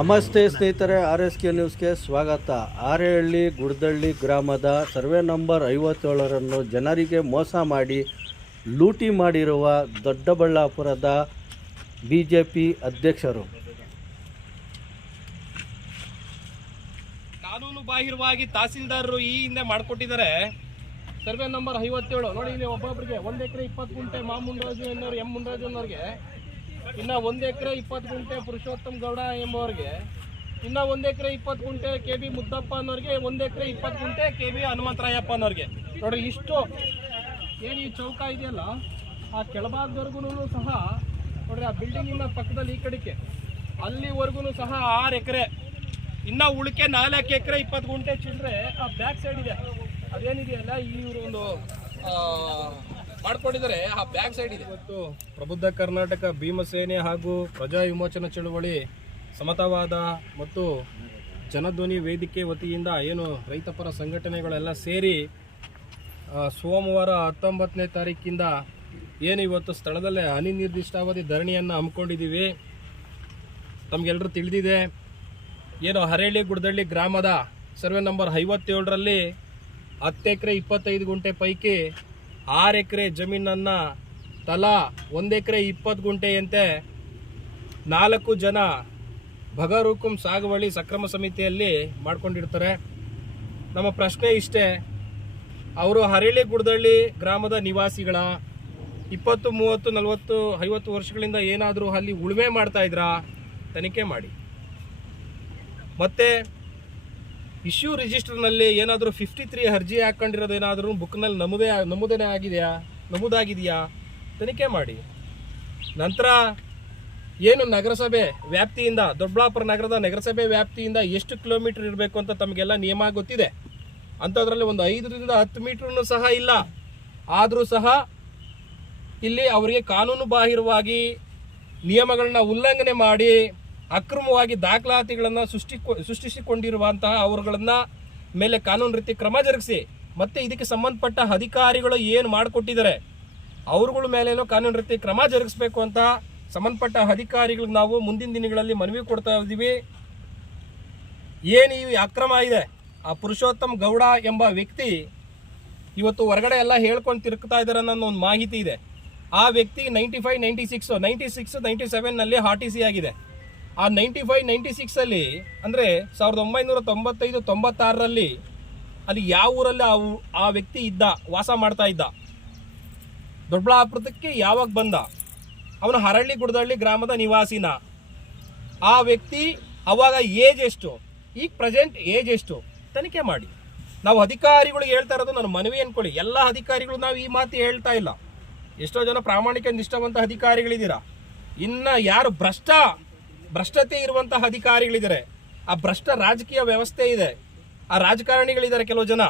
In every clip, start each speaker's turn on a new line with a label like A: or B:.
A: ನಮಸ್ತೆ ಸ್ನೇಹಿತರೆ, R S K ನ್ಯೂಸ್ಗೆ ಸ್ವಾಗತ. ಆರೇಹಳ್ಳಿ ಗುಡ್ದಳ್ಳಿ ಗ್ರಾಮದ ಸರ್ವೆ ನಂಬರ್ ಐವತ್ತೇಳರನ್ನು ಜನರಿಗೆ ಮೋಸ ಮಾಡಿ ಲೂಟಿ ಮಾಡಿರುವ ದೊಡ್ಡಬಳ್ಳಾಪುರದ ಬಿ ಜೆ ಪಿ ಅಧ್ಯಕ್ಷರು.
B: ಕಾನೂನು ಬಾಹಿರವಾಗಿ ತಹಸೀಲ್ದಾರರು ಈ ಹಿಂದೆ ಮಾಡಿಕೊಟ್ಟಿದ್ದಾರೆ. ಸರ್ವೆ ನಂಬರ್ ಐವತ್ತೇಳು. ನೋಡಿ ಇಲ್ಲಿ ಒಬ್ಬೊಬ್ಬರಿಗೆ ಒಂದು ಎಕರೆ ಇಪ್ಪತ್ತು ಗುಂಟೆ ಮಾ ಎನ್ನೋರು ಅನ್ನೋರು ಎಂ ಮುಂಡರಾಜು ಅನ್ನೋರಿಗೆ ಇನ್ನು ಒಂದು ಎಕರೆ ಇಪ್ಪತ್ತು ಗುಂಟೆ ಪುರುಷೋತ್ತಮ್ ಗೌಡ ಎಂಬುವರಿಗೆ, ಇನ್ನ ಒಂದು ಎಕರೆ ಇಪ್ಪತ್ತು ಗುಂಟೆ ಕೆ ಬಿ ಮುದ್ದಪ್ಪ ಅನ್ನೋರಿಗೆ, ಒಂದು ಎಕರೆ ಇಪ್ಪತ್ತು ಗುಂಟೆ ಕೆ ಬಿ ಹನುಮಂತರಾಯಪ್ಪ ಅನ್ನೋರಿಗೆ. ನೋಡ್ರಿ, ಇಷ್ಟು ಏನು ಈ ಚೌಕ ಇದೆಯಲ್ಲ, ಆ ಕೆಳಭಾಗದವರೆಗೂ ಸಹ, ನೋಡ್ರಿ, ಆ ಬಿಲ್ಡಿಂಗಿನ ಪಕ್ಕದಲ್ಲಿ ಈ ಕಡೆಗೆ ಅಲ್ಲಿವರೆಗೂ ಸಹ ಆರು ಎಕರೆ. ಇನ್ನ ಉಳಿಕೆ ನಾಲ್ಕು ಎಕರೆ ಇಪ್ಪತ್ತು ಗುಂಟೆ ಚಿಲ್ಲರೆ ಆ ಬ್ಯಾಕ್ ಸೈಡ್ ಇದೆ. ಅದೇನಿದೆಯಲ್ಲ, ಈ ಒಂದು ಮಾಡ್ಕೊಂಡಿದ್ದಾರೆ, ಆ ಬ್ಯಾಕ್ ಸೈಡ್ ಇದೆ. ಇವತ್ತು ಪ್ರಬುದ್ಧ ಕರ್ನಾಟಕ ಭೀಮಸೇನೆ ಹಾಗೂ ಪ್ರಜಾ ವಿಮೋಚನಾ ಚಳುವಳಿ ಸಮತಾವಾದ ಮತ್ತು ಜನಧ್ವನಿ ವೇದಿಕೆ ವತಿಯಿಂದ ಏನು ರೈತಪರ ಸಂಘಟನೆಗಳೆಲ್ಲ ಸೇರಿ ಸೋಮವಾರ ಹತ್ತೊಂಬತ್ತನೇ ತಾರೀಕಿಂದ ಏನು ಇವತ್ತು ಸ್ಥಳದಲ್ಲೇ ಅನಿರ್ದಿಷ್ಟಾವಧಿ ಧರಣಿಯನ್ನು ಹಮ್ಮಿಕೊಂಡಿದ್ದೀವಿ. ತಮಗೆಲ್ಲರೂ ತಿಳಿದಿದೆ, ಏನು ಹರೇಳಿ ಗುಡ್ದಳ್ಳಿ ಗ್ರಾಮದ ಸರ್ವೆ ನಂಬರ್ ಐವತ್ತೇಳರಲ್ಲಿ ಹತ್ತು ಎಕರೆ ಇಪ್ಪತ್ತೈದು ಗುಂಟೆ ಪೈಕಿ ಆರು ಎಕರೆ ಜಮೀನನ್ನು ತಲಾ ಒಂದು ಎಕರೆ ಇಪ್ಪತ್ತು ಗುಂಟೆಯಂತೆ ನಾಲ್ಕು ಜನ ಭಗರುಕುಂ ಸಾಗುವಳಿ ಸಕ್ರಮ ಸಮಿತಿಯಲ್ಲಿ ಮಾಡ್ಕೊಂಡಿರ್ತಾರೆ. ನಮ್ಮ ಪ್ರಶ್ನೆ ಇಷ್ಟೇ, ಅವರು ಹರಳಿ ಗುಡ್ದಳ್ಳಿ ಗ್ರಾಮದ ನಿವಾಸಿಗಳ ಇಪ್ಪತ್ತು, ಮೂವತ್ತು, ನಲವತ್ತು, ಐವತ್ತು ವರ್ಷಗಳಿಂದ ಏನಾದರೂ ಅಲ್ಲಿ ಉಳುಮೆ ಮಾಡ್ತಾ ಇದ್ರಾ? ತನಿಖೆ ಮಾಡಿ. ಮತ್ತೆ ಇಶ್ಯೂ ರಿಜಿಸ್ಟರ್ನಲ್ಲಿ ಏನಾದರೂ ಫಿಫ್ಟಿ ತ್ರೀ ಅರ್ಜಿ ಹಾಕೊಂಡಿರೋದು ಏನಾದರೂ ಬುಕ್ನಲ್ಲಿ ನಮೂದೇ ನಮೂದನೆ ಆಗಿದೆಯಾ? ನಮೂದಾಗಿದೆಯಾ? ತನಿಖೆ ಮಾಡಿ. ನಂತರ ಏನು ನಗರಸಭೆ ವ್ಯಾಪ್ತಿಯಿಂದ, ದೊಡ್ಡಬಳ್ಳಾಪುರ ನಗರದ ನಗರಸಭೆ ವ್ಯಾಪ್ತಿಯಿಂದ ಎಷ್ಟು ಕಿಲೋಮೀಟರ್ ಇರಬೇಕು ಅಂತ ತಮಗೆಲ್ಲ ನಿಯಮ ಗೊತ್ತಿದೆ. ಅಂಥದ್ರಲ್ಲಿ ಒಂದು ಐದರಿಂದ ಹತ್ತು ಮೀಟ್ರೂ ಸಹ ಇಲ್ಲ. ಆದರೂ ಸಹ ಇಲ್ಲಿ ಅವರಿಗೆ ಕಾನೂನು ಬಾಹಿರವಾಗಿ ನಿಯಮಗಳನ್ನ ಉಲ್ಲಂಘನೆ ಮಾಡಿ ಅಕ್ರಮವಾಗಿ ದಾಖಲಾತಿಗಳನ್ನು ಸೃಷ್ಟಿ ಸೃಷ್ಟಿಸಿಕೊಂಡಿರುವಂತಹ ಅವರುಗಳನ್ನು ಮೇಲೆ ಕಾನೂನು ರೀತಿ ಕ್ರಮ ಜರುಗಿಸಿ, ಮತ್ತೆ ಇದಕ್ಕೆ ಸಂಬಂಧಪಟ್ಟ ಅಧಿಕಾರಿಗಳು ಏನು ಮಾಡಿಕೊಟ್ಟಿದ್ದಾರೆ, ಅವರುಗಳ ಮೇಲೇನೋ ಕಾನೂನು ರೀತಿ ಕ್ರಮ ಜರುಗಿಸಬೇಕು ಅಂತ ಸಂಬಂಧಪಟ್ಟ ಅಧಿಕಾರಿಗಳಿಗೆ ನಾವು ಮುಂದಿನ ದಿನಗಳಲ್ಲಿ ಮನವಿ ಕೊಡ್ತಾ ಇದ್ದೀವಿ. ಏನು ಈ ಅಕ್ರಮ ಇದೆ, ಆ ಪುರುಷೋತ್ತಮ್ ಗೌಡ ಎಂಬ ವ್ಯಕ್ತಿ ಇವತ್ತು ಹೊರಗಡೆ ಎಲ್ಲ ಹೇಳ್ಕೊಂಡು ತಿರುಗ್ತಾ ಇದ್ದಾರೆ ಅನ್ನೋ ಒಂದು ಮಾಹಿತಿ ಇದೆ. ಆ ವ್ಯಕ್ತಿ ninety five, ninety six ninety six, ninety ಸೆವೆನ್ನಲ್ಲಿ R T C ಆಗಿದೆ. ಆ ನೈಂಟಿ ಫೈವ್ ನೈಂಟಿ ಸಿಕ್ಸಲ್ಲಿ ಅಂದರೆ ಸಾವಿರದ ಒಂಬೈನೂರ ತೊಂಬತ್ತೈದು, ತೊಂಬತ್ತಾರರಲ್ಲಿ ಅಲ್ಲಿ ಯಾವ ಊರಲ್ಲಿ ಆ ಆ ವ್ಯಕ್ತಿ ಇದ್ದ, ವಾಸ ಮಾಡ್ತಾ ಇದ್ದ. ದೊಡ್ಡಬಳ್ಳಾಪುರಕ್ಕೆ ಯಾವಾಗ ಬಂದ? ಅವನು ಹರಳ್ಳಿ ಗುಡದಳ್ಳಿ ಗ್ರಾಮದ ನಿವಾಸಿನ. ಆ ವ್ಯಕ್ತಿ ಅವಾಗ ಏಜ್ ಎಷ್ಟು? ಈಗ ಪ್ರೆಸೆಂಟ್ ಏಜ್ ಎಷ್ಟು? ತನಿಖೆ ಮಾಡಿ. ನಾವು ಅಧಿಕಾರಿಗಳಿಗೆ ಹೇಳ್ತಾ ಇರೋದು ನನ್ನ ಮನವಿ ಅನ್ಕೊಳ್ಳಿ. ಎಲ್ಲ ಅಧಿಕಾರಿಗಳು ನಾವು ಈ ಮಾತು ಹೇಳ್ತಾ ಇಲ್ಲ. ಎಷ್ಟೋ ಜನ ಪ್ರಾಮಾಣಿಕ ನಿಷ್ಠಾವಂತ ಅಧಿಕಾರಿಗಳಿದ್ದೀರಾ? ಇನ್ನು ಯಾರು ಭ್ರಷ್ಟ ಭ್ರಷ್ಟತೆ ಇರುವಂತಹ ಅಧಿಕಾರಿಗಳಿದ್ದಾರೆ. ಆ ಭ್ರಷ್ಟ ರಾಜಕೀಯ ವ್ಯವಸ್ಥೆ ಇದೆ. ಆ ರಾಜಕಾರಣಿಗಳಿದ್ದಾರೆ ಕೆಲವು ಜನ.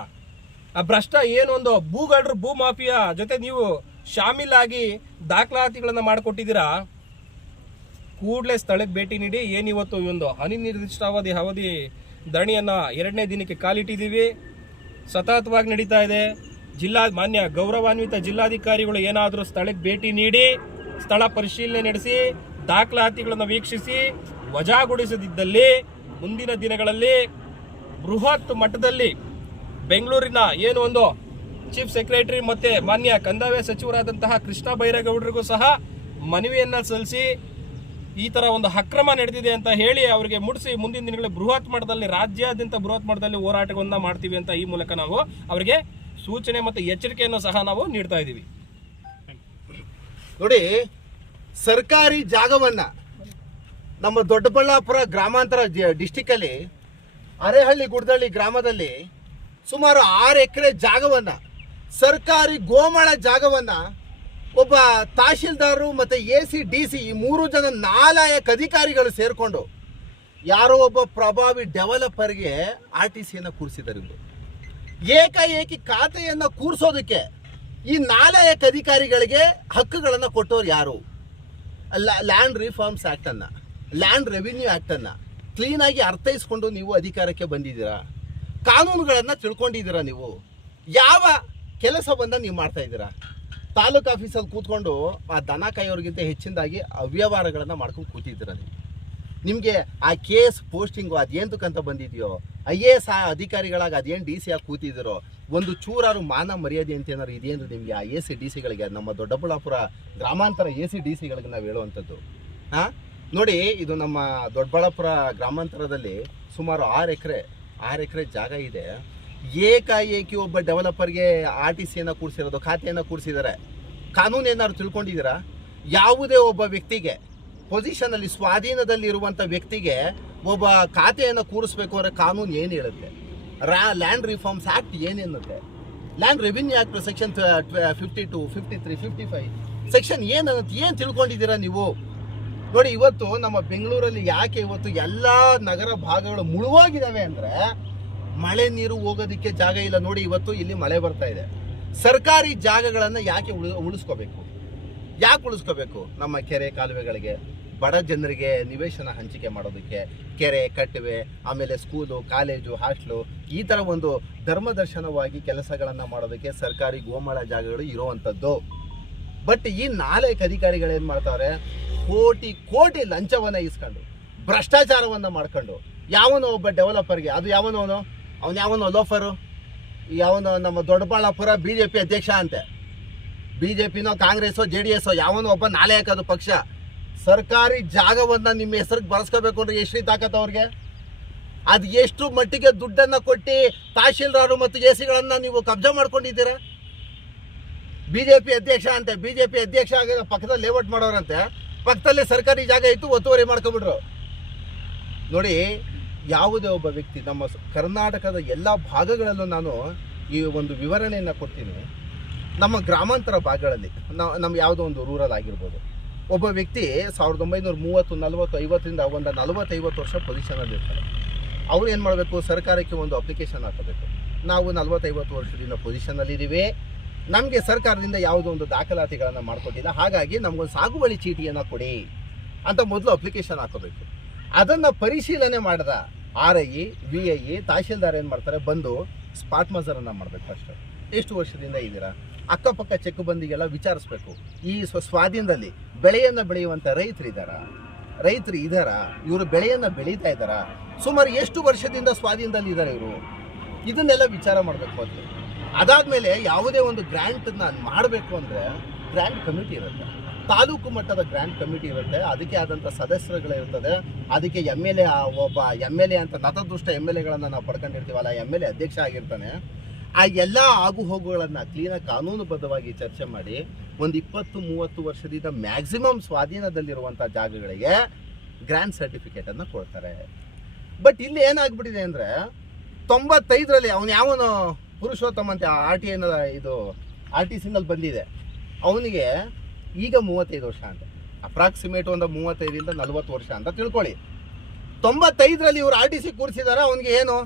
B: ಆ ಭ್ರಷ್ಟ ಏನು ಒಂದು ಭೂಗಳ್ರು ಭೂ ಮಾಫಿಯಾ ಜೊತೆ ನೀವು ಶಾಮೀಲಾಗಿ ದಾಖಲಾತಿಗಳನ್ನು ಮಾಡಿಕೊಟ್ಟಿದ್ದೀರಾ? ಕೂಡಲೇ ಸ್ಥಳಕ್ಕೆ ಭೇಟಿ ನೀಡಿ. ಏನಿವತ್ತು ಈ ಒಂದು ಅನಿರ್ದಿಷ್ಟಾವಧಿ ಅವಧಿ ಧರಣಿಯನ್ನ ಎರಡನೇ ದಿನಕ್ಕೆ ಕಾಲಿಟ್ಟಿದ್ದೀವಿ. ಸತತವಾಗಿ ನಡೀತಾ ಇದೆ. ಜಿಲ್ಲಾ ಮಾನ್ಯ ಗೌರವಾನ್ವಿತ ಜಿಲ್ಲಾಧಿಕಾರಿಗಳು ಏನಾದರೂ ಸ್ಥಳಕ್ಕೆ ಭೇಟಿ ನೀಡಿ, ಸ್ಥಳ ಪರಿಶೀಲನೆ ನಡೆಸಿ ದಾಖಲಾತಿಗಳನ್ನು ವೀಕ್ಷಿಸಿ ವಜಾಗೊಳಿಸದಿದ್ದಲ್ಲಿ ಮುಂದಿನ ದಿನಗಳಲ್ಲಿ ಬೃಹತ್ ಮಟ್ಟದಲ್ಲಿ ಬೆಂಗಳೂರಿನ ಏನು ಒಂದು ಚೀಫ್ ಸೆಕ್ರೆಟರಿ ಮತ್ತೆ ಮಾನ್ಯ ಕಂದಾಯ ಸಚಿವರಾದಂತಹ ಕೃಷ್ಣ ಬೈರೇಗೌಡರಿಗೂ ಸಹ ಮನವಿಯನ್ನು ಸಲ್ಲಿಸಿ ಈ ಥರ ಒಂದು ಅಕ್ರಮ ನಡೆದಿದೆ ಅಂತ ಹೇಳಿ ಅವರಿಗೆ ಮುಡಿಸಿ ಮುಂದಿನ ದಿನಗಳಲ್ಲಿ ಬೃಹತ್ ಮಟ್ಟದಲ್ಲಿ, ರಾಜ್ಯಾದ್ಯಂತ ಬೃಹತ್ ಮಟ್ಟದಲ್ಲಿ ಹೋರಾಟವನ್ನು ಮಾಡ್ತೀವಿ ಅಂತ ಈ ಮೂಲಕ ನಾವು ಅವರಿಗೆ ಸೂಚನೆ ಮತ್ತು ಎಚ್ಚರಿಕೆಯನ್ನು ಸಹ ನಾವು ನೀಡ್ತಾ ಇದ್ದೀವಿ.
C: ನೋಡಿ ಸರ್ಕಾರಿ ಜಾಗವನ್ನ ನಮ್ಮ ದೊಡ್ಡಬಳ್ಳಾಪುರ ಗ್ರಾಮಾಂತರ ಡಿಸ್ಟಿಕ್ ಅಲ್ಲಿ ಅರೆಹಳ್ಳಿ ಗುಡ್ದಳ್ಳಿ ಗ್ರಾಮದಲ್ಲಿ ಸುಮಾರು ಆರು ಎಕರೆ ಜಾಗವನ್ನ, ಸರ್ಕಾರಿ ಗೋಮಾಳ ಜಾಗವನ್ನ ಒಬ್ಬ ತಹಶೀಲ್ದಾರರು ಮತ್ತೆ ಎ ಸಿ, ಡಿ ಸಿ ಈ ಮೂರು ಜನ ನಾಲಾಯಕ ಅಧಿಕಾರಿಗಳು ಸೇರಿಕೊಂಡು ಯಾರೋ ಒಬ್ಬ ಪ್ರಭಾವಿ ಡೆವಲಪರ್ಗೆ ಆರ್ ಟಿ ಸಿಯನ್ನು ಕೂರಿಸಿದ್ದಾರೆ ಏಕಾಏಕಿ ಖಾತೆಯನ್ನು ಕೂರಿಸೋದಕ್ಕೆ ಈ ನಾಲಾಯಕ ಅಧಿಕಾರಿಗಳಿಗೆ ಹಕ್ಕುಗಳನ್ನು ಕೊಟ್ಟವ್ರು ಯಾರು? ಲ್ಯಾಂಡ್ ರಿಫಾರ್ಮ್ಸ್ ಆ್ಯಕ್ಟನ್ನು ಲ್ಯಾಂಡ್ ರೆವಿನ್ಯೂ ಆ್ಯಕ್ಟನ್ನು ಕ್ಲೀನಾಗಿ ಅರ್ಥೈಸ್ಕೊಂಡು ನೀವು ಅಧಿಕಾರಕ್ಕೆ ಬಂದಿದ್ದೀರಾ? ಕಾನೂನುಗಳನ್ನು ತಿಳ್ಕೊಂಡಿದ್ದೀರಾ ನೀವು? ಯಾವ ಕೆಲಸವನ್ನು ನೀವು ಮಾಡ್ತಾ ಇದ್ದೀರಾ? ತಾಲೂಕು ಆಫೀಸಲ್ಲಿ ಕೂತ್ಕೊಂಡು ಆ ದನ ಕಾಯೋರಿಗಿಂತ ಹೆಚ್ಚಿನದಾಗಿ ಅವ್ಯವಹಾರಗಳನ್ನು ಮಾಡ್ಕೊಂಡು ಕೂತಿದ್ದೀರಾ ನೀವು? ನಿಮಗೆ ಆ ಕೇಸ್ ಪೋಸ್ಟಿಂಗು ಅದೇಂತಕ್ಕಂತ ಬಂದಿದೆಯೋ? ಐ ಎ ಎಸ್ ಆ ಅಧಿಕಾರಿಗಳಾಗಿ ಅದೇನು ಡಿ ಸಿ ಆಗಿ ಕೂತಿದ್ದೀರೋ? ಒಂದು ಚೂರಾರು ಮಾನ ಮರ್ಯಾದೆ ಅಂತ ಏನಾದ್ರು ಇದೆಯಂದ್ರೆ ನಿಮಗೆ ಆ ಎ ಸಿ ಡಿ ಸಿಗಳಿಗೆ, ನಮ್ಮ ದೊಡ್ಡಬಳ್ಳಾಪುರ ಗ್ರಾಮಾಂತರ ಎ ಸಿ ಡಿ ಸಿಗಳಿಗೆ ನಾವು ಹೇಳುವಂಥದ್ದು. ಹಾಂ? ನೋಡಿ, ಇದು ನಮ್ಮ ದೊಡ್ಡಬಳ್ಳಾಪುರ ಗ್ರಾಮಾಂತರದಲ್ಲಿ ಸುಮಾರು ಆರು ಎಕರೆ ಆರು ಎಕರೆ ಜಾಗ ಇದೆ. ಏಕಾಏಕಿ ಒಬ್ಬ ಡೆವಲಪರ್ಗೆ ಆರ್ ಟಿ ಸಿಯನ್ನು ಕೂಡಿಸಿರೋದು ಖಾತೆಯನ್ನು ಕೂಡಿಸಿದ್ದಾರೆ ಕಾನೂನು ಏನಾದ್ರು ತಿಳ್ಕೊಂಡಿದ್ದೀರಾ? ಯಾವುದೇ ಒಬ್ಬ ವ್ಯಕ್ತಿಗೆ ಪೊಸಿಷನಲ್ಲಿ ಸ್ವಾಧೀನದಲ್ಲಿ ಇರುವಂಥ ವ್ಯಕ್ತಿಗೆ ಒಬ್ಬ ಖಾತೆಯನ್ನು ಕೂರಿಸ್ಬೇಕು ಅಂದರೆ ಕಾನೂನು ಏನು ಹೇಳುತ್ತೆ? ರಾ, land reforms act ಏನೇನುತ್ತೆ land revenue act section fifty two fifty three fifty five section ಏನನ್ನತ್ತೆ ಏನು ತಿಳ್ಕೊಂಡಿದ್ದೀರಾ ನೀವು? ನೋಡಿ, ಇವತ್ತು ನಮ್ಮ ಬೆಂಗಳೂರಲ್ಲಿ ಯಾಕೆ ಇವತ್ತು ಎಲ್ಲ ನಗರ ಭಾಗಗಳು ಮುಳುವಾಗಿದ್ದಾವೆ ಅಂದರೆ ಮಳೆ ನೀರು ಹೋಗೋದಕ್ಕೆ ಜಾಗ ಇಲ್ಲ. ನೋಡಿ, ಇವತ್ತು ಇಲ್ಲಿ ಮಳೆ ಬರ್ತಾ ಇದೆ. ಸರ್ಕಾರಿ ಜಾಗಗಳನ್ನು ಯಾಕೆ ಉಳಿ, ಉಳಿಸ್ಕೋಬೇಕು? ಯಾಕೆ ಉಳಿಸ್ಕೋಬೇಕು ನಮ್ಮ ಕೆರೆ ಕಾಲುವೆಗಳಿಗೆ? ಬಡ ಜನರಿಗೆ ನಿವೇಶನ ಹಂಚಿಕೆ ಮಾಡೋದಕ್ಕೆ ಕೆರೆ, ಕಟ್ಟುವೆ, ಆಮೇಲೆ ಸ್ಕೂಲು, ಕಾಲೇಜು, ಹಾಸ್ಟ್ಲು ಈ ಥರ ಒಂದು ಧರ್ಮದರ್ಶನವಾಗಿ ಕೆಲಸಗಳನ್ನು ಮಾಡೋದಕ್ಕೆ ಸರ್ಕಾರಿ ಗೋಮಾಳ ಜಾಗಗಳು ಇರುವಂಥದ್ದು ಬಟ್ ಈ ನಾಲ್ಕು ಅಧಿಕಾರಿಗಳು ಏನು ಮಾಡ್ತಾವ್ರೆ ಕೋಟಿ ಕೋಟಿ ಲಂಚವನ್ನು ಇಸ್ಕೊಂಡು ಭ್ರಷ್ಟಾಚಾರವನ್ನು ಮಾಡ್ಕೊಂಡು, ಯಾವನೋ ಒಬ್ಬ ಡೆವಲಪರ್ಗೆ ಅದು ಯಾವನವನು ಅವನು? ಯಾವನೋ ಲೋಫರು ಯಾವನೋ ನಮ್ಮ ದೊಡ್ಡಬಳ್ಳಾಪುರ ಬಿ ಜೆ ಪಿ ಅಧ್ಯಕ್ಷ ಅಂತೆ. ಬಿ ಜೆ ಪಿನೋ ಕಾಂಗ್ರೆಸ್ಸೋ ಜೆ ಡಿ ಎಸ್ಸೋ ಯಾವನೋ ಒಬ್ಬ ನಾಲೆಯಕ್ಕದು ಪಕ್ಷ. ಸರ್ಕಾರಿ ಜಾಗವನ್ನ ನಿಮ್ಮ ಹೆಸರಿಗೆ ಬರ್ಸ್ಕೋಬೇಕು ಅಂದ್ರೆ ಎಷ್ಟು ತಾಕತ್ತ ಅವ್ರಿಗೆ? ಅದು ಎಷ್ಟು ಮಟ್ಟಿಗೆ ದುಡ್ಡನ್ನ ಕೊಟ್ಟು ತಹಶೀಲ್ದಾರು ಮತ್ತು ಎ ಸಿಗಳನ್ನ ನೀವು ಕಬ್ಜಾ ಮಾಡ್ಕೊಂಡಿದ್ದೀರಾ? ಬಿಜೆಪಿ ಅಧ್ಯಕ್ಷ ಅಂತೆ, ಬಿಜೆಪಿ ಅಧ್ಯಕ್ಷ ಆಗ ಪಕ್ಕದಲ್ಲಿ ಲೇಔಟ್ ಮಾಡೋರಂತೆ, ಪಕ್ಕದಲ್ಲೇ ಸರ್ಕಾರಿ ಜಾಗ ಇತ್ತು, ಒತ್ತುವರಿ ಮಾಡ್ಕೊಬಿಟ್ರು. ನೋಡಿ, ಯಾವುದೇ ಒಬ್ಬ ವ್ಯಕ್ತಿ, ನಮ್ಮ ಕರ್ನಾಟಕದ ಎಲ್ಲ ಭಾಗಗಳಲ್ಲೂ ನಾನು ಈ ಒಂದು ವಿವರಣೆಯನ್ನು ಕೊಡ್ತೀನಿ. ನಮ್ಮ ಗ್ರಾಮಾಂತರ ಭಾಗಗಳಲ್ಲಿ ನಾವು ನಮ್ಮ ಯಾವುದೋ ಒಂದು ರೂರಲ್ ಆಗಿರ್ಬೋದು. ಒಬ್ಬ ವ್ಯಕ್ತಿ ಸಾವಿರದ ಒಂಬೈನೂರ ಮೂವತ್ತು, ನಲವತ್ತು, ಐವತ್ತರಿಂದ ಒಂದು ನಲವತ್ತೈವತ್ತು ವರ್ಷ ಪೊಸಿಷನಲ್ಲಿ ಇರ್ತಾರೆ ಅವ್ರು ಏನು ಮಾಡಬೇಕು? ಸರ್ಕಾರಕ್ಕೆ ಒಂದು ಅಪ್ಲಿಕೇಶನ್ ಹಾಕಬೇಕು. ನಾವು ನಲವತ್ತೈವತ್ತು ವರ್ಷದಿಂದ ಪೊಸಿಷನಲ್ಲಿ ಇದ್ದೀವಿ ನಮಗೆ ಸರ್ಕಾರದಿಂದ ಯಾವುದೋ ಒಂದು ದಾಖಲಾತಿಗಳನ್ನು ಮಾಡಿಕೊಟ್ಟಿಲ್ಲ. ಹಾಗಾಗಿ ನಮಗೊಂದು ಸಾಗುವಳಿ ಚೀಟಿಯನ್ನು ಕೊಡಿ ಅಂತ ಮೊದಲು ಅಪ್ಲಿಕೇಶನ್ ಹಾಕೋಬೇಕು. ಅದನ್ನು ಪರಿಶೀಲನೆ ಮಾಡಿದ R I V I tahsildar ಏನು ಮಾಡ್ತಾರೆ? ಬಂದು ಸ್ಪಾಟ್ ಮಜರನ್ನು ಮಾಡಬೇಕು ಫಸ್ಟ್ ಎಷ್ಟು ವರ್ಷದಿಂದ ಇದ್ದೀರಾ? ಅಕ್ಕಪಕ್ಕ ಚೆಕ್ ಬಂದಿಗೆಲ್ಲ ವಿಚಾರಿಸ್ಬೇಕು. ಈ ಸ್ವ ಸ್ವಾಧೀನದಲ್ಲಿ ಬೆಳೆಯನ್ನು ಬೆಳೆಯುವಂಥ ರೈತರಿದ್ದಾರಾ ರೈತರು ಇದ್ದಾರಾ ಇವರು ಬೆಳೆಯನ್ನು ಬೆಳೀತಾ ಇದ್ದಾರಾ ಸುಮಾರು ಎಷ್ಟು ವರ್ಷದಿಂದ ಸ್ವಾಧೀನದಲ್ಲಿ ಇದ್ದಾರೆ ಇವರು? ಇದನ್ನೆಲ್ಲ ವಿಚಾರ ಮಾಡಬೇಕು ಅದಾದ ಅದಾದಮೇಲೆ ಯಾವುದೇ ಒಂದು ಗ್ರ್ಯಾಂಟನ್ನು ಮಾಡಬೇಕು ಅಂದರೆ ಗ್ರ್ಯಾಂಟ್ ಕಮಿಟಿ ಇರುತ್ತೆ. ತಾಲೂಕು ಮಟ್ಟದ ಗ್ರ್ಯಾಂಟ್ ಕಮಿಟಿ ಇರುತ್ತೆ. ಅದಕ್ಕೆ ಆದಂಥ ಸದಸ್ಯರುಗಳಿರ್ತದೆ. ಅದಕ್ಕೆ ಎಂ ಎಲ್ ಎ ಒಬ್ಬ ಎಂ ಎಲ್ ಎ ಅಂತ ನತದೃಷ್ಟ ಎಂ ಎಲ್ ಎಗಳನ್ನು ನಾವು ಪಡ್ಕೊಂಡಿರ್ತೀವಲ್ಲ ಎಂ ಎಲ್ ಎ ಅಧ್ಯಕ್ಷ ಆಗಿರ್ತಾನೆ. ಆ ಎಲ್ಲ ಆಗು ಹೋಗುಗಳನ್ನು ಕ್ಲೀನಾಗಿ ಕಾನೂನುಬದ್ಧವಾಗಿ ಚರ್ಚೆ ಮಾಡಿ ಒಂದು ಇಪ್ಪತ್ತು, ಮೂವತ್ತು ವರ್ಷದಿಂದ ಮ್ಯಾಕ್ಸಿಮಮ್ ಸ್ವಾಧೀನದಲ್ಲಿರುವಂಥ ಜಾಗಗಳಿಗೆ ಗ್ರ್ಯಾಂಡ್ ಸರ್ಟಿಫಿಕೇಟನ್ನು ಕೊಡ್ತಾರೆ. ಬಟ್ ಇಲ್ಲಿ ಏನಾಗ್ಬಿಟ್ಟಿದೆ ಅಂದರೆ ತೊಂಬತ್ತೈದರಲ್ಲಿ ಅವನು ಯಾವನು ಪುರುಷೋತ್ತಮ ಅಂತ ಆರ್ ಟಿ ಐನ ಇದು ಆರ್ ಟಿ ಸಿನಲ್ಲಿ ಬಂದಿದೆ. ಅವನಿಗೆ ಈಗ ಮೂವತ್ತೈದು ವರ್ಷ ಅಂತ. ಅಪ್ರಾಕ್ಸಿಮೇಟ್ ಒಂದು ಮೂವತ್ತೈದರಿಂದ ನಲ್ವತ್ತು ವರ್ಷ ಅಂತ ತಿಳ್ಕೊಳ್ಳಿ. ತೊಂಬತ್ತೈದರಲ್ಲಿ ಇವರು ಆರ್ ಟಿ ಸಿ ಕೂರಿಸಿದಾರೆ, ಅವನಿಗೆ ಏನು?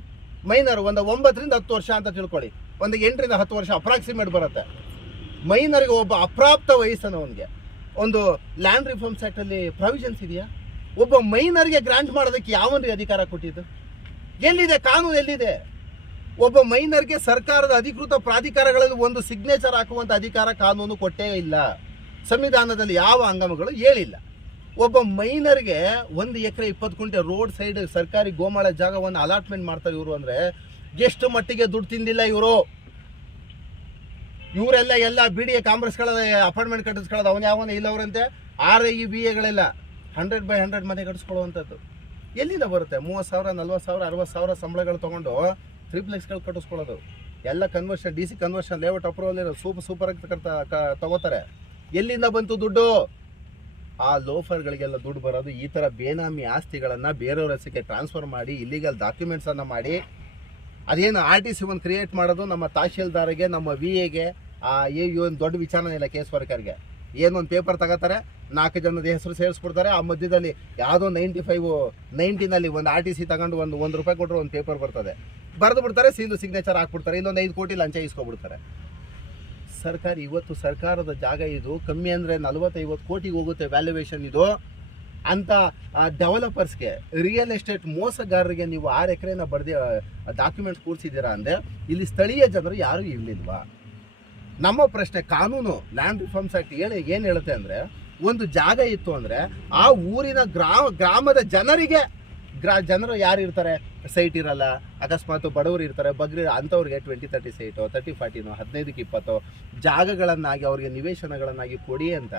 C: ಮೈನರ್ ಒಂದು ಒಂಬತ್ತರಿಂದ ಹತ್ತು ವರ್ಷ ಅಂತ ತಿಳ್ಕೊಳ್ಳಿ. ಒಂದು ಎಂಟರಿಂದ ಹತ್ತು ವರ್ಷ ಅಪ್ರಾಕ್ಸಿಮೇಟ್ ಬರುತ್ತೆ. ಮೈನರ್ಗೆ ಒಬ್ಬ ಅಪ್ರಾಪ್ತ ವಯಸ್ಸನವನಿಗೆ ಒಂದು ಲ್ಯಾಂಡ್ ರಿಫಾರ್ಮ್ಸ್ ಆ್ಯಕ್ಟಲ್ಲಿ ಪ್ರಾವಿಷನ್ಸ್ ಇದೆಯಾ? ಒಬ್ಬ ಮೈನರ್ಗೆ ಗ್ರಾಂಟ್ ಮಾಡೋದಕ್ಕೆ ಯಾವನಿಗೆ ಅಧಿಕಾರ ಕೊಟ್ಟಿದ್ದು? ಎಲ್ಲಿದೆ? ಕಾನೂನು ಎಲ್ಲಿದೆ? ಒಬ್ಬ ಮೈನರ್ಗೆ ಸರ್ಕಾರದ ಅಧಿಕೃತ ಪ್ರಾಧಿಕಾರಗಳಲ್ಲಿ ಒಂದು ಸಿಗ್ನೇಚರ್ ಹಾಕುವಂಥ ಅಧಿಕಾರ ಕಾನೂನು ಕೊಟ್ಟೇ ಇಲ್ಲ. ಸಂವಿಧಾನದಲ್ಲಿ ಯಾವ ಅಂಗಮಗಳು ಹೇಳಿಲ್ಲ. ಒಬ್ಬ ಮೈನರ್ಗೆ ಒಂದು ಎಕರೆ ಇಪ್ಪತ್ತು ಕುಂಟೆ ರೋಡ್ ಸೈಡ್ ಸರ್ಕಾರಿ ಗೋಮಾಳ ಜಾಗವನ್ನು ಅಲಾಟ್ಮೆಂಟ್ ಮಾಡ್ತಾರೆ ಇವರು ಅಂದರೆ ಎಷ್ಟು ಮಟ್ಟಿಗೆ ದುಡ್ಡು ತಿಂದಿಲ್ಲ ಇವರು. ಇವರೆಲ್ಲ ಎಲ್ಲ ಬಿ ಡಿ ಎ ಕಾಂಗ್ರೆಸ್ಗಳ, ಅಪಾರ್ಟ್ಮೆಂಟ್ ಕಟ್ಟಿಸ್ಕೊಳ್ಳೋದು ಅವನು ಯಾವನ ಇಲ್ಲವರಂತೆ ಆರ್ ಐ ಬಿ ಎಗಳೆಲ್ಲ ಹಂಡ್ರೆಡ್ ಬೈ ಹಂಡ್ರೆಡ್ ಮನೆ ಕಟ್ಟಿಸ್ಕೊಳ್ಳುವಂಥದ್ದು. ಎಲ್ಲಿಂದ ಬರುತ್ತೆ? ಮೂವತ್ತು ಸಾವಿರ, ನಲ್ವತ್ತು ಸಾವಿರ, ಅರವತ್ತು ಸಾವಿರ ಸಂಬಳಗಳು ತೊಗೊಂಡು ತ್ರಿಪ್ಲೆಕ್ಸ್ಗಳು ಕಟ್ಟಿಸ್ಕೊಳ್ಳೋದು. ಎಲ್ಲ conversion D C conversion layout approval ಇರೋ ಸೂಪರ್ ಸೂಪರ್ ಆಗಿ ಕಟ್ತಾ ತಗೋತಾರೆ. ಎಲ್ಲಿಂದ ಬಂತು ದುಡ್ಡು? ಆ ಲೋಫರ್ಗಳಿಗೆಲ್ಲ ದುಡ್ಡು ಬರೋದು ಈ ಥರ ಬೇನಾಮಿ ಆಸ್ತಿಗಳನ್ನು ಬೇರೆಯವ್ರ ಹೆಸರಿಗೆ ಟ್ರಾನ್ಸ್ಫರ್ ಮಾಡಿ ಇಲ್ಲಿಗಲ್ ಡಾಕ್ಯುಮೆಂಟ್ಸನ್ನು ಮಾಡಿ, ಅದೇನು ಆರ್ ಟಿ ಸಿ ಒಂದು ಕ್ರಿಯೇಟ್ ಮಾಡೋದು ನಮ್ಮ ತಹಶೀಲ್ದಾರಿಗೆ, ನಮ್ಮ ವಿ ಎಗೆ ಈ ಒಂದು ದೊಡ್ಡ ವಿಚಾರನೇ ಇಲ್ಲ ಕೇಸ್ ವರ್ಕರ್ಗೆ ಏನೊಂದು ಪೇಪರ್ ತಗೋತಾರೆ, ನಾಲ್ಕು ಜನದ ಹೆಸರು ಸೇರಿಸ್ಬಿಡ್ತಾರೆ, ಆ ಮಧ್ಯದಲ್ಲಿ ಯಾವುದೋ ನೈಂಟಿ ಫೈವ್ ನೈಂಟಿನಲ್ಲಿ ಒಂದು ಆರ್ ಟಿ ಸಿ ತಗೊಂಡು ಒಂದು ಒಂದು ರೂಪಾಯಿ ಕೊಟ್ಟರು ಒಂದು ಪೇಪರ್ ಬರ್ತದೆ. ಬರೆದು ಬಿಡ್ತಾರೆ ಸೀಲು ಸಿಗ್ನೇಚರ್ ಹಾಕ್ಬಿಡ್ತಾರೆ, ಇನ್ನೊಂದು ಐದು ಕೋಟಿ ಲಂಚ ಇಸ್ಕೊಬಿಡ್ತಾರೆ ಸರ್ಕಾರ ಇವತ್ತು ಸರ್ಕಾರದ ಜಾಗ ಇದು. ಕಮ್ಮಿ ಅಂದರೆ ನಲವತ್ತೈವತ್ತು ಕೋಟಿಗೆ ಹೋಗುತ್ತೆ ವ್ಯಾಲ್ಯೂಯೇಷನ್ ಇದು. ಅಂತ ಡೆವಲಪರ್ಸ್ಗೆ ರಿಯಲ್ ಎಸ್ಟೇಟ್ ಮೋಸಗಾರರಿಗೆ ನೀವು ಆರು ಎಕರೆನ ಬರ್ದಿ ಡಾಕ್ಯುಮೆಂಟ್ಸ್ ಕೂರಿಸಿದ್ದೀರಾ ಅಂದರೆ ಇಲ್ಲಿ ಸ್ಥಳೀಯ ಜನರು ಯಾರೂ ಇರಲಿಲ್ವಾ? ನಮ್ಮ ಪ್ರಶ್ನೆ, ಕಾನೂನು ಲ್ಯಾಂಡ್ ರಿಫಾರ್ಮ್ಸ್ ಆ್ಯಕ್ಟ್ ಹೇಳಿ ಏನು ಹೇಳುತ್ತೆ ಅಂದರೆ, ಒಂದು ಜಾಗ ಇತ್ತು ಅಂದರೆ, ಆ ಊರಿನ ಗ್ರಾಮ ಗ್ರಾಮದ ಜನರಿಗೆ, ಗ್ರಾ, ಜನರು ಯಾರು ಇರ್ತಾರೆ? ಸೈಟ್ ಇರಲ್ಲ, ಅಕಸ್ಮಾತ್ ಬಡವರು ಇರ್ತಾರೆ ಬಗ್ರಿ ಅಂಥವ್ರಿಗೆ ಟ್ವೆಂಟಿ ತರ್ಟಿ ಸೈಟೋ ತರ್ಟಿ ಫಾರ್ಟಿನೋ ಹದಿನೈದಕ್ಕೆ ಇಪ್ಪತ್ತು, ಜಾಗಗಳನ್ನಾಗಿ ಅವರಿಗೆ ನಿವೇಶನಗಳನ್ನಾಗಿ ಕೊಡಿ ಅಂತ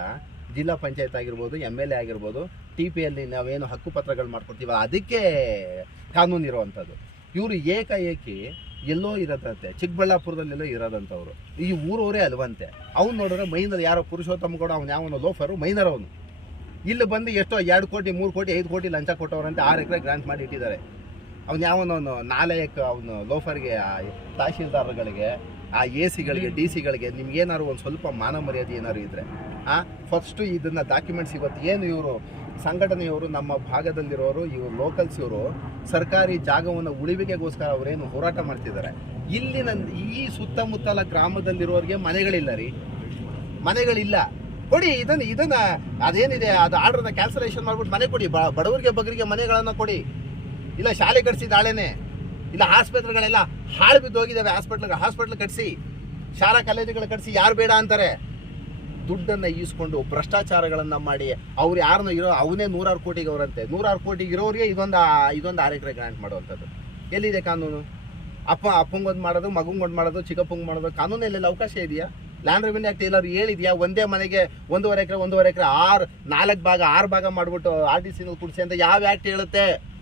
C: ಜಿಲ್ಲಾ ಪಂಚಾಯತ್ ಆಗಿರ್ಬೋದು ಎಂ ಎಲ್ ಎ ಆಗಿರ್ಬೋದು ಟಿ ಪಿಯಲ್ಲಿ ನಾವೇನು ಹಕ್ಕುಪತ್ರಗಳು ಮಾಡ್ಕೊಡ್ತೀವ, ಅದಕ್ಕೆ ಕಾನೂನು ಇರುವಂಥದ್ದು. ಇವರು ಏಕಾಏಕಿ ಎಲ್ಲೋ ಇರೋದಂತೆ, ಚಿಕ್ಕಬಳ್ಳಾಪುರದಲ್ಲೆಲ್ಲೋ ಇರೋದಂಥವ್ರು. ಈ ಊರವರೇ ಅಲ್ವಂತೆ. ಅವ್ನು ನೋಡಿದ್ರೆ ಮೈನರ್ ಯಾರೋ ಪುರುಷೋತ್ತಮ ಕೂಡ ಅವ್ನು ಯಾವನೋ ಲೋಫರು, ಮೈನರ್ ಅವನು. ಇಲ್ಲಿ ಬಂದು ಎಷ್ಟೋ ಎರಡು ಕೋಟಿ, ಮೂರು ಕೋಟಿ, ಐದು ಕೋಟಿ ಲಂಚ ಕೊಟ್ಟವ್ರಂತೆ, ಆರು ಎಕರೆ ಗ್ರಾಂಟ್ ಮಾಡಿ ಇಟ್ಟಿದ್ದಾರೆ. ಅವ್ನು ಯಾವನವನು ನಾಲೆಯಕ್ಕೆ ಅವನು ಲೋಫರ್ಗೆ ಆ ತಹಶೀಲ್ದಾರ್ಗಳಿಗೆ ಆ ಎ ಸಿಗಳಿಗೆ ಡಿ ಸಿಗಳಿಗೆ ನಿಮ್ಗೇನಾದ್ರು ಒಂದು ಸ್ವಲ್ಪ ಮಾನ ಮರ್ಯಾದೆ ಏನಾದ್ರು ಇದ್ರೆ ಆ ಫಸ್ಟು ಇದನ್ನ ಡಾಕ್ಯುಮೆಂಟ್ಸ್ ಇವತ್ತು ಏನು ಇವರು ಸಂಘಟನೆಯವರು ನಮ್ಮ ಭಾಗದಲ್ಲಿರೋರು ಇವರು ಲೋಕಲ್ಸ್ ಇವರು ಸರ್ಕಾರಿ ಜಾಗವನ್ನು ಉಳಿವಿಗೆಗೋಸ್ಕರ ಅವರೇನು ಹೋರಾಟ ಮಾಡ್ತಿದ್ದಾರೆ. ಇಲ್ಲಿನ ಈ ಸುತ್ತಮುತ್ತಲ ಗ್ರಾಮದಲ್ಲಿರೋರಿಗೆ ಮನೆಗಳಿಲ್ಲ ರೀ. ಮನೆಗಳಿಲ್ಲ. ಕೊಡಿ ಇದನ್ನ ಇದನ್ನ ಅದೇನಿದೆ ಅದು ಆರ್ಡ್ರನ್ನ ಕ್ಯಾನ್ಸಲೇಷನ್ ಮಾಡ್ಬಿಟ್ಟು ಮನೆ ಕೊಡಿ ಬಡವರಿಗೆ ಬಗರಿಗೆ ಮನೆಗಳನ್ನು ಕೊಡಿ. ಇಲ್ಲ ಶಾಲೆ ಕಟ್ಸಿದ್ದಾಳೆನೆ ಇಲ್ಲ ಆಸ್ಪತ್ರೆಗಳೆಲ್ಲ ಹಾಳು ಬಿದ್ದು ಹೋಗಿದ್ದಾವೆ ಹಾಸ್ಪಿಟ್ಲ್ ಹಾಸ್ಪಿಟ್ಲ್ ಕಟ್ಸಿ, ಶಾಲಾ ಕಾಲೇಜುಗಳು ಕಟ್ಸಿ, ಯಾರು ಬೇಡ ಅಂತಾರೆ. ದುಡ್ಡನ್ನ ಈಸ್ಕೊಂಡು ಭ್ರಷ್ಟಾಚಾರಗಳನ್ನ ಮಾಡಿ, ಅವ್ರು ಯಾರನ್ನ ಇರೋ, ಅವನೇ ನೂರಾರು ಕೋಟಿಗೆ ಅವರಂತೆ. ನೂರಾರು ಕೋಟಿಗೆ ಇರೋರಿಗೆ ಇದೊಂದು ಇದೊಂದು ಆರು ಎಕರೆ ಗ್ರಾಂಟ್ ಮಾಡುವಂಥದ್ದು. ಎಲ್ಲಿದೆ ಕಾನೂನು? ಅಪ್ಪ, ಅಪ್ಪಂಗೊಂದು ಮಾಡೋದು, ಮಗಂಗೊಂದು ಮಾಡೋದು, ಚಿಕ್ಕಪ್ಪಂಗೆ ಮಾಡೋದು ಕಾನೂನಲ್ಲೆಲ್ಲ ಅವಕಾಶ ಇದೆಯಾ? ಲ್ಯಾಂಡ್ ರೆವಿನ್ಯೂ ಆಕ್ಟ್ ಎಲ್ಲರೂ ಹೇಳಿದ್ಯಾ? ಒಂದೇ ಮನೆಗೆ ಒಂದೂವರೆ ಎಕರೆ ಒಂದೂವರೆ ಎಕರೆ, ಆರು, ನಾಲ್ಕು ಭಾಗ, ಆರು ಭಾಗ ಮಾಡಿಬಿಟ್ಟು ಆರ್ ಟಿ ಸಿನಲ್ಲಿ ಕುಡಿಸಿ ಅಂತ ಯಾವ ಆ್ಯಕ್ಟ್ ಹೇಳುತ್ತೆ?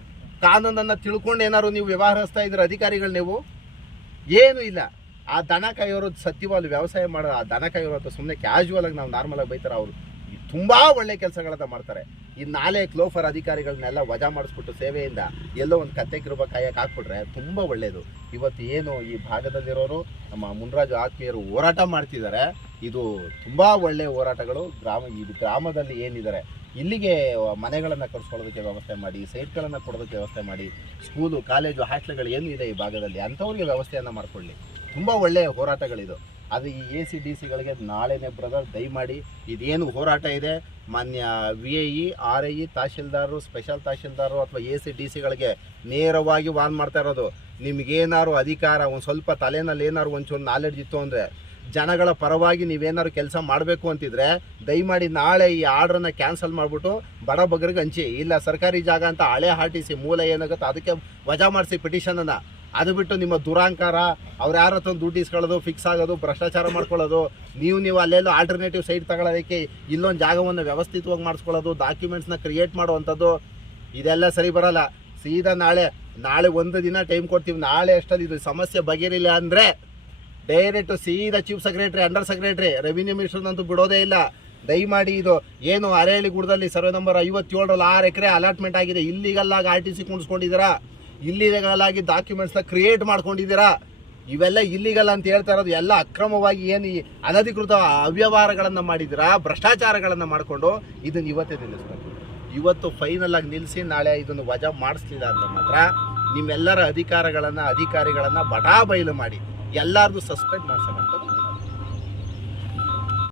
C: ಕಾನೂನನ್ನು ತಿಳ್ಕೊಂಡು ಏನಾದ್ರು ನೀವು ವ್ಯವಹರಿಸ್ತಾ ಇದ್ರ ಅಧಿಕಾರಿಗಳು ನೀವು? ಏನು ಇಲ್ಲ. ಆ ದನ ಕಾಯೋರು ಸತ್ಯವಾಲ್ ವ್ಯವಸಾಯ ಮಾಡೋ, ಆ ದನ ಕಾಯೋರು ಅಂತ ಸುಮ್ಮನೆ ಕ್ಯಾಶುವಲ್ ಆಗಿ ನಾವು ನಾರ್ಮಲಾಗಿ ಬೈತಾರೆ ಅವರು. ತುಂಬಾ ಒಳ್ಳೆ ಕೆಲಸಗಳನ್ನ ಮಾಡ್ತಾರೆ. ಈ ನಾಲೆ ಕ್ಲೋಫರ್ ಅಧಿಕಾರಿಗಳನ್ನೆಲ್ಲ ವಜಾ ಮಾಡಿಸ್ಬಿಟ್ಟು ಸೇವೆಯಿಂದ ಎಲ್ಲೋ ಒಂದು ಕತ್ತೆ ಕಿರುಬ ಕಾಯಕ್ಕೆ ಹಾಕ್ಬಿಟ್ರೆ ತುಂಬ ಒಳ್ಳೆಯದು ಇವತ್ತು ಏನು ಈ ಭಾಗದಲ್ಲಿರೋರು, ನಮ್ಮ ಮುನ್ರಾಜು ಆತ್ಮೀಯರು ಹೋರಾಟ ಮಾಡ್ತಿದ್ದಾರೆ. ಇದು ತುಂಬಾ ಒಳ್ಳೆಯ ಹೋರಾಟಗಳು. ಗ್ರಾಮ, ಈ ಗ್ರಾಮದಲ್ಲಿ ಏನಿದ್ದಾರೆ? ಇಲ್ಲಿಗೆ ಮನೆಗಳನ್ನು ಕಟ್ಸ್ಕೊಳ್ಳೋದಕ್ಕೆ ವ್ಯವಸ್ಥೆ ಮಾಡಿ, ಸೈಟ್ಗಳನ್ನು ಕೊಡೋದಕ್ಕೆ ವ್ಯವಸ್ಥೆ ಮಾಡಿ, ಸ್ಕೂಲು, ಕಾಲೇಜು, ಹಾಸ್ಟೆಲ್ಗಳು ಇದೆ ಈ ಭಾಗದಲ್ಲಿ ಅಂಥವ್ರಿಗೆ ವ್ಯವಸ್ಥೆಯನ್ನು ಮಾಡಿಕೊಳ್ಳಿ. ತುಂಬ ಒಳ್ಳೆಯ ಹೋರಾಟಗಳಿದು. ಅದು ಈ ಎ ಸಿ ಡಿ ಸಿಗಳಿಗೆ ನಾಳೆನೇ ಬ್ರದರ್ ದಯಮಾಡಿ ಇದೇನು ಹೋರಾಟ ಇದೆ? ಮಾನ್ಯ V A E, R I E ತಹಶೀಲ್ದಾರರು special ತಹಶೀಲ್ದಾರರು ಅಥವಾ ಎ ಸಿ ಡಿ ಸಿಗಳಿಗೆ ನೇರವಾಗಿ ವಾನ್ ಮಾಡ್ತಾ ಇರೋದು. ನಿಮಗೇನಾದ್ರು ಅಧಿಕಾರ, ಒಂದು ಸ್ವಲ್ಪ ತಲೆನಲ್ಲಿ ಏನಾದ್ರು ಒಂಚೂರು ನಾಲೆಡ್ಜ್ ಇತ್ತು ಅಂದರೆ ಜನಗಳ ಪರವಾಗಿ ನೀವೇನಾದ್ರು ಕೆಲಸ ಮಾಡಬೇಕು ಅಂತಿದ್ರೆ ದಯಮಾಡಿ ನಾಳೆ ಈ ಆರ್ಡ್ರನ್ನ ಕ್ಯಾನ್ಸಲ್ ಮಾಡಿಬಿಟ್ಟು ಬಡ ಬಗ್ಗರಿಗೆ ಹಂಚಿ. ಇಲ್ಲ, ಸರ್ಕಾರಿ ಜಾಗ ಅಂತ ಹಳೆ ಹಾಟಿಸಿ ಮೂಲ ಏನಾಗುತ್ತೆ ಅದಕ್ಕೆ ವಜಾ ಮಾಡಿಸಿ ಪಿಟಿಷನನ್ನು ಅದು ಬಿಟ್ಟು ನಿಮ್ಮ ದುರಾಂಕಾರ, ಅವ್ರು ಯಾರ ಹತ್ರ ದುಡ್ಡು ಇಸ್ಕೊಳ್ಳೋದು ಫಿಕ್ಸ್ ಆಗೋದು, ಭ್ರಷ್ಟಾಚಾರ ಮಾಡ್ಕೊಳ್ಳೋದು, ನೀವು ನೀವು ಅಲ್ಲೆಲ್ಲೋ ಆಲ್ಟರ್ನೇಟಿವ್ ಸೈಟ್ ತಗೊಳ್ಳೋದಕ್ಕೆ ಇಲ್ಲೊಂದು ಜಾಗವನ್ನು ವ್ಯವಸ್ಥಿತವಾಗಿ ಮಾಡಿಸ್ಕೊಳ್ಳೋದು ಡಾಕ್ಯುಮೆಂಟ್ಸ್ನ ಕ್ರಿಯೇಟ್ ಮಾಡುವಂಥದ್ದು, ಇದೆಲ್ಲ ಸರಿ ಬರಲ್ಲ. ಸೀದಾ ನಾಳೆ ನಾಳೆ ಒಂದು ದಿನ ಟೈಮ್ ಕೊಡ್ತೀವಿ. ನಾಳೆ ಅಷ್ಟಲ್ಲಿ ಇದು ಸಮಸ್ಯೆ ಬಗೆರಿಲ್ಲ ಅಂದರೆ ಡೈರೆಕ್ಟ್ ಸೀದಾ chief secretary under secretary revenue ಮಿನಿಸ್ಟರ್ನಂತೂ ಬಿಡೋದೇ ಇಲ್ಲ. ದಯಮಾಡಿ ಇದು ಏನು ಅರೇಳಿ ಗುಡದಲ್ಲಿ ಸರ್ವೆ ನಂಬರ್ ಐವತ್ತೇಳರಲ್ಲಿ ಆರು ಎಕರೆ ಅಲಾಟ್ಮೆಂಟ್ ಆಗಿದೆ. ಇಲ್ಲಿಗಲ್ಲಾಗಿ ಆರ್ ಟಿ ಸಿ ಕುಣಿಸ್ಕೊಂಡಿದ್ದೀರಾ ಇಲ್ಲಿಗಲ್ಲಾಗಿ ಡಾಕ್ಯುಮೆಂಟ್ಸ್ನ ಕ್ರಿಯೇಟ್ ಮಾಡ್ಕೊಂಡಿದ್ದೀರಾ? ಇವೆಲ್ಲ ಇಲ್ಲಿಗಲ್ಲ ಅಂತ ಹೇಳ್ತಾ ಇರೋದು. ಎಲ್ಲ ಅಕ್ರಮವಾಗಿ ಏನು ಈ ಅನಧಿಕೃತ ಅವ್ಯವಹಾರಗಳನ್ನು ಮಾಡಿದ್ದೀರಾ? ಭ್ರಷ್ಟಾಚಾರಗಳನ್ನು ಮಾಡಿಕೊಂಡು? ಇದನ್ನು ಇವತ್ತೇ ನಿಲ್ಲಿಸ್ಬೇಕು. ಇವತ್ತು ಫೈನಲ್ ಆಗಿ ನಿಲ್ಲಿಸಿ ನಾಳೆ ಇದನ್ನು ವಜಾ ಮಾಡಿಸ್ಲಿಲ್ಲ ಅಂತ ಮಾತ್ರ ನಿಮ್ಮೆಲ್ಲರ ಅಧಿಕಾರಗಳನ್ನು, ಅಧಿಕಾರಿಗಳನ್ನು ಬಟಾಬೈಲು ಮಾಡಿ. ಎಲ್ಲರದು ಸಸ್ಪೆಂಡ್ ಮಾಡ್ಸೋಣ.